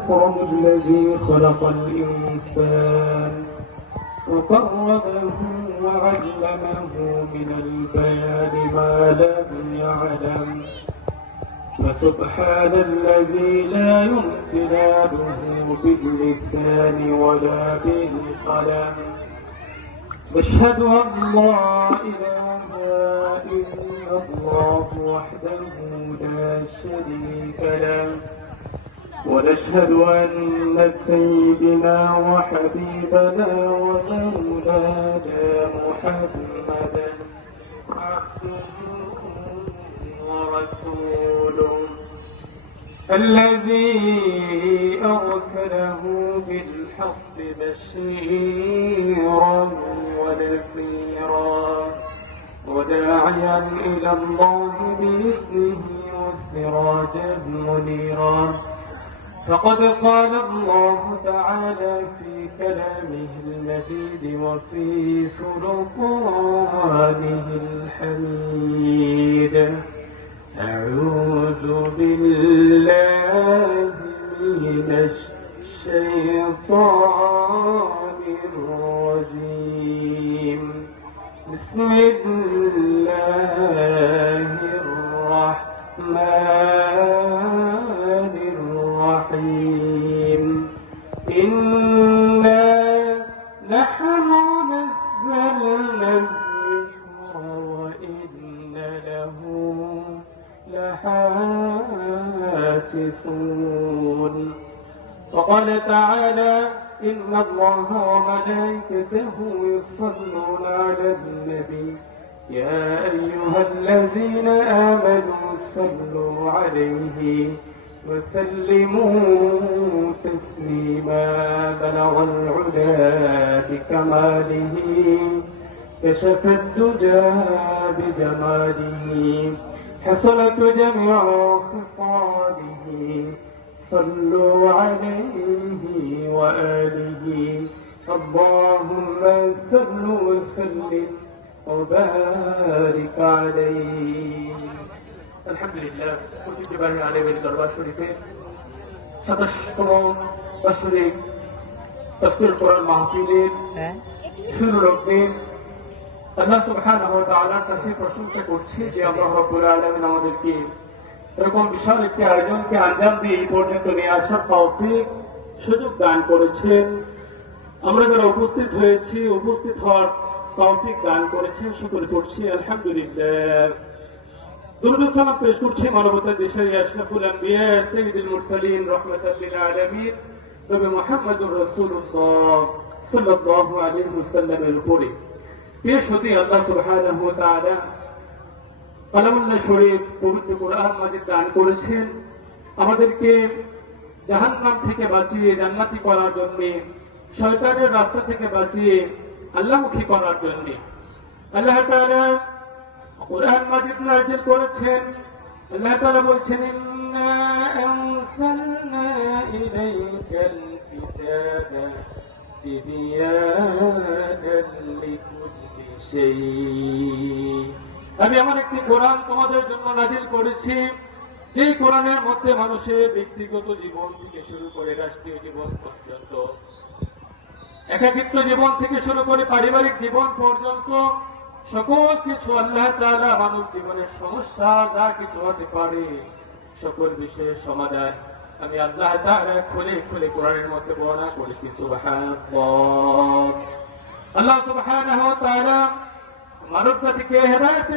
أكرم الذي خلق الإنسان وقربه وعلمه من البيان ما لم يعلم، فسبحان الذي لا يمتنانه باللسان ولا بالقلم. أشهد أن لا إله إلا الله وحده لا شريك له، ونشهد أن سيدنا وحبيبنا ومولانا محمدا عبده ورسوله الذي أرسله بالحق بشيرا ونذيرا وداعيا إلى الله بإذنه وسراجا منيرا. فقد قال الله تعالى في كلامه المجيد وفي فرقانه الحميد: أعوذ بالله من الشيطان الرجيم. بسم الله الرحمن الرحيم. إنا نحن نزلنا الذكر وإنا له لحافظون. وقال تعالى: إن الله وملائكته يصلون على النبي يا أيها الذين آمنوا صلوا عليه وسلموا تسليما. بلغ العلا بكماله كشف الدجى بجماله حصلت جميع خصاله. صلوا عليه وآله اللهم صل وسلم وبارك عليه. আলহামদুলিল্লাহ, ঐতিহ্যবাহী আলেমের দরবার শরীফে ২৭তম বার্ষিক তাফসীর কোরআন মাহফিলের শুরু লগ্নে আল্লাহ সুবহানাহু ওয়া তাআলার কাছে প্রশংসা করছি যে আল্লাহ রাব্বুল আলামিন আমাদেরকে এরকম বিশাল একটি আয়োজনকে আঞ্জাম দিয়ে এই পর্যন্ত নিয়ে আসার তৌফিক সুযোগ দান করেছেন। আমরা যারা উপস্থিত হয়েছি, উপস্থিত হওয়ার তৌফিক দান করেছেন, শুকর করছি আলহামদুলিল্লাহ। দুরূদ ও সালাম পেশ করছি মানবতার দেশের আশরাফুল আম্বিয়া সাইয়্যিদুল মুরসালিন রাহমাতাল লিল আলামিন নবী মুহাম্মদুর রাসূলুল্লাহ সাল্লাল্লাহু আলাইহি ওয়াসাল্লামের উপরে। পেশ হতে আল্লাহ সুবহানাহু ওয়া তাআলা কালামুল্লাহ শরীফ পবিত্র কোরআন মাজিদ দান করেছেন আমাদেরকে জাহান্নাম থেকে বাঁচিয়ে জান্নাতি করার জন্য, শয়তানের রাস্তা থেকে বাঁচিয়ে আল্লাহমুখী করার জন্য। আল্লাহ তাআলা কোরআন মাজিদ নাযিল করেছেন। আল্লাহ তাআলা বলছেন: ইন্না আনসালনা ইলাইকাল কিতাবা তিবয়ানান লিকুল্লি শাই। আমি আমার একটি কোরআন তোমাদের জন্য নাযিল করেছি, এই কোরআনের মধ্যে মানুষের ব্যক্তিগত জীবন থেকে শুরু করে রাষ্ট্রীয় জীবন পর্যন্ত, একাকিত্ব জীবন থেকে শুরু করে পারিবারিক জীবন পর্যন্ত সকল কিছু আল্লাহ তাআলা মানুষ জীবনের সমস্যা যা কিছু হতে পারে সকল বিষয়ের সমাধান আমি আল্লাহ তাআলা খুলে খুলে কোরআনের মধ্যে বর্ণনা করেছি। সুবহানাল্লাহ। আল্লাহ সুবহানাহু ওয়া তাআলা মানব জাতিকে হেদায়েত